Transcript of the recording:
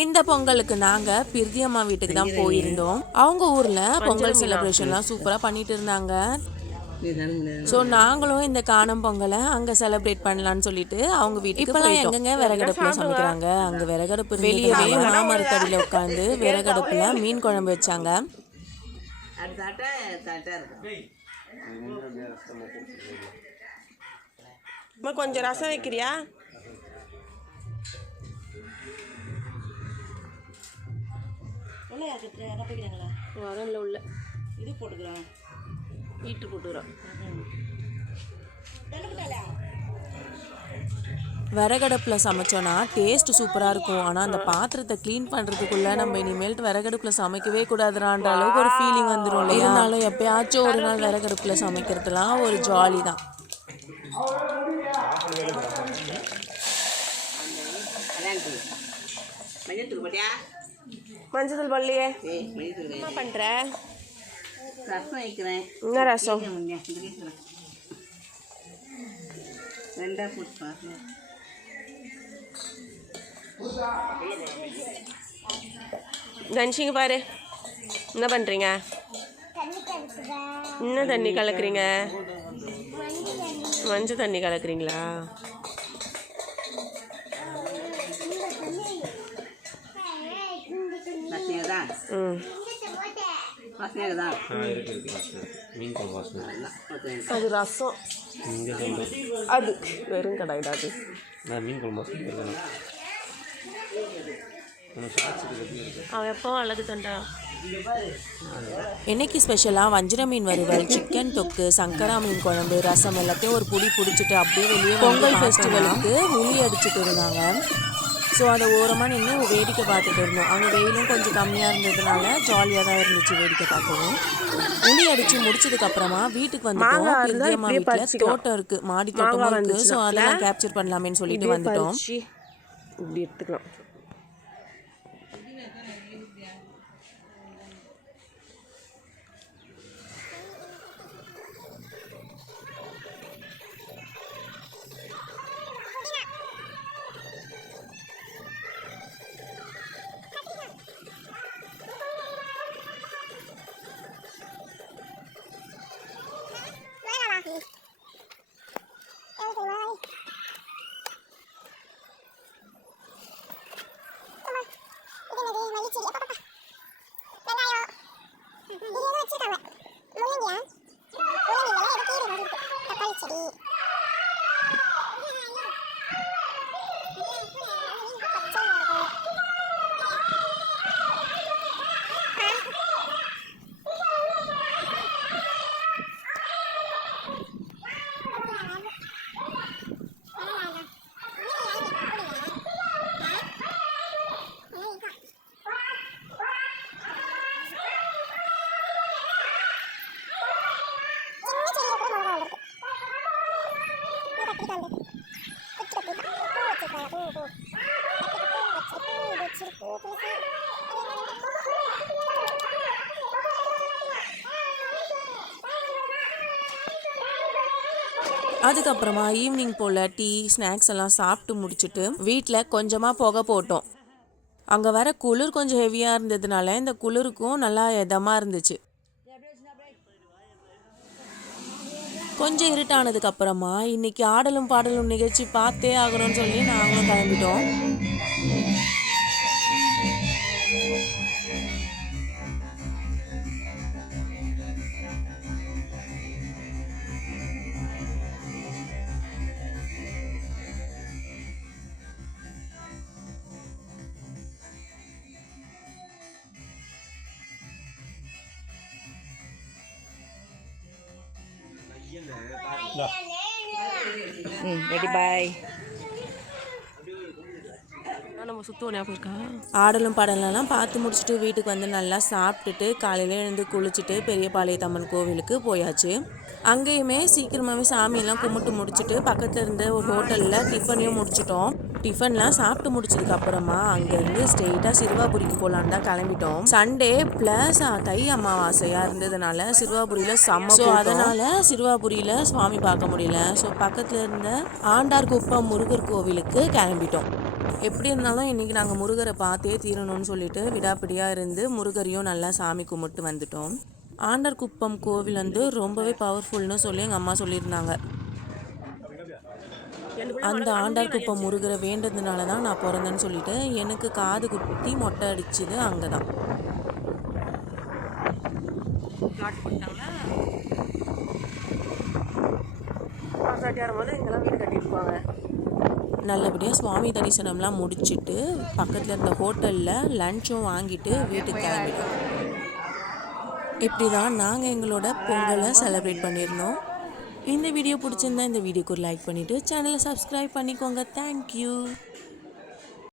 இந்த பொங்கலுக்கு நாங்கள் பிரிதி அம்மா வீட்டுக்கு தான் போயிருந்தோம். அவங்க ஊரில் பொங்கல் செலிப்ரேஷன்லாம் சூப்பராக பண்ணிட்டு இருந்தாங்க. ஸோ நாங்களும் இந்த காணும் பொங்கலை அங்கே செலிப்ரேட் பண்ணலான்னு சொல்லிட்டு அவங்க வீட்டுக்கு இப்போலாம் எங்கெங்க விறகடுப்பில் சமைக்கிறாங்க. அங்கே விறகடுப்பு வெளியவே மாமரத்தடியில் உட்காந்து விறகடுப்பில் மீன் குழம்பு வச்சாங்க. கொஞ்சம் ரசம் வைக்கிறியா? வரல உள்ள இது போட்டுக்கிறோம், வீட்டு போட்டுக்கிறோம். விறகடுப்பில் சமைச்சோன்னா டேஸ்ட் சூப்பராக இருக்கும். ஆனால் அந்த பாத்திரத்தை க்ளீன் பண்ணுறதுக்குள்ளே நம்ம இனிமேல் விறகடுப்பில் சமைக்கவே கூடாதுன்ற அளவுக்கு ஒரு ஃபீலிங் வந்துடும் இல்லையா? இருந்தாலும் எப்பயாச்சும் ஒரு நாள் விறகடுப்பில் சமைக்கிறதுலாம் ஒரு ஜாலி தான். மஞ்சள் பள்ளியே என்ன பண்ணுற? ரசம் வைக்கிறேன். என்ன ரசம்? ரெண்டாக போட்டு பாருங்க. தனிச்சிங்க பாரு, என்ன பண்ணுறீங்க? என்ன தண்ணி கலக்குறீங்க? மஞ்சள் தண்ணி கலக்குறீங்களா? ம், அது ரசம், அது வெறும் கடாய்டா. அது மீன் குழம்பு அவன் எப்போ அழகு தண்டா. இன்னைக்கு ஸ்பெஷலாக வஞ்சிர மீன் வறுவல், சிக்கன் தொக்கு, சங்கரா மீன் குழம்பு, ரசம் எல்லாத்தையும் ஒரு பிடிச்சிட்டு அப்படியே வெளியே பொங்கல் ஃபெஸ்டிவலுக்கு உளி அடிச்சுட்டு இருந்தாங்க. ஸோ அதை ஓரமாக நின்று வேடிக்கை பார்த்துட்டு இருந்தோம். அங்கே வெயிலும் கொஞ்சம் கம்மியாக இருந்ததுனால ஜாலியாக தான் இருந்துச்சு வேடிக்கை பார்க்கவும். உளி அடித்து முடிச்சதுக்கப்புறமா வீட்டுக்கு வந்துட்டோம். பிரிதியம்மா வீட்டில் தோட்டம் இருக்குது, மாடி தோட்டமும் இருக்குது. ஸோ அதெல்லாம் கேப்சர் பண்ணலாமேன்னு சொல்லிட்டு வந்துட்டோம். இப்படி எடுத்துக்கலாம். அதுக்கப்புறமா ஈவினிங் போல் டீ ஸ்நாக்ஸ் எல்லாம் சாப்பிட்டு முடிச்சுட்டு வீட்டில் கொஞ்சமாக புகை போட்டோம். அங்கே வர குளிர் கொஞ்சம் ஹெவியாக இருந்ததுனால இந்த குளிருக்கும் நல்லா இதமாக இருந்துச்சு. கொஞ்சம் இருட்டானதுக்கப்புறமா இன்னைக்கு ஆடலும் பாடலும் நிகழ்ச்சி பார்த்தே ஆகணும்னு சொல்லி நாங்களும் கிளம்பிட்டோம். ரெடி பாய். நம்ம சுத்தம் ஞாபகம் இருக்கா? ஆடலும் பாடலாம் பார்த்து முடிச்சுட்டு வீட்டுக்கு வந்து நல்லா சாப்பிட்டுட்டு காலையில் எழுந்து குளிச்சுட்டு பெரியபாளையத்தம்மன் கோவிலுக்கு போயாச்சு. அங்கேயுமே சீக்கிரமாகவே சாமியெல்லாம் கும்பிட்டு முடிச்சுட்டு பக்கத்தில் இருந்த ஒரு ஹோட்டலில் டிஃபனையும் முடிச்சிட்டோம். டிஃபன்லாம் சாப்பிட்டு முடிச்சதுக்கப்புறமா அங்கேருந்து ஸ்ட்ரெயிட்டாக சிறுவாபுரிக்கு போகலான்னு தான் கிளம்பிட்டோம். சண்டே ப்ளஸ் தை அமாவாசையாக இருந்ததுனால சிறுவாபுரியில் செம்ம. ஸோ அதனால் சிறுவாபுரியில் சுவாமி பார்க்க முடியல. ஸோ பக்கத்தில் இருந்த ஆண்டார் குப்பம் முருகர் கோவிலுக்கு கிளம்பிட்டோம். எப்படி இருந்தாலும் இன்றைக்கி நாங்கள் முருகரை பார்த்தே தீரணும்னு சொல்லிட்டு விடாப்பிடியாக இருந்து முருகரையும் நல்லா சாமி கும்பிட்டு வந்துட்டோம். ஆண்டர்குப்பம் கோவில் வந்து ரொம்பவே பவர்ஃபுல்னு சொல்லி எங்கள் அம்மா சொல்லியிருந்தாங்க. அந்த ஆண்டார்குப்பம் முருகரை வேண்டதுனால தான் நான் பிறந்தேன்னு சொல்லிட்டு எனக்கு காது குத்தி மொட்டை அடிச்சுது அங்கே தான். பிளாட் போட்டாங்களா பாசாட்டி ஆடும்போது இங்கெல்லாம் வீடு கட்டியிருப்பாங்க. நல்லபடியாக சுவாமி தரிசனம்லாம் முடிச்சுட்டு பக்கத்தில் இருந்த ஹோட்டலில் லஞ்சும் வாங்கிட்டு வீட்டுக்கு கிளம்பிட்டோம். இப்படி தான் நாங்கள் எங்களோட பொங்கலை செலிப்ரேட் பண்ணியிருந்தோம். இந்த வீடியோ பிடிச்சிருந்தா இந்த வீடியோக்கு ஒரு லைக் பண்ணிவிட்டு சேனலை சப்ஸ்கிரைப் பண்ணிக்கோங்க. தேங்க்யூ.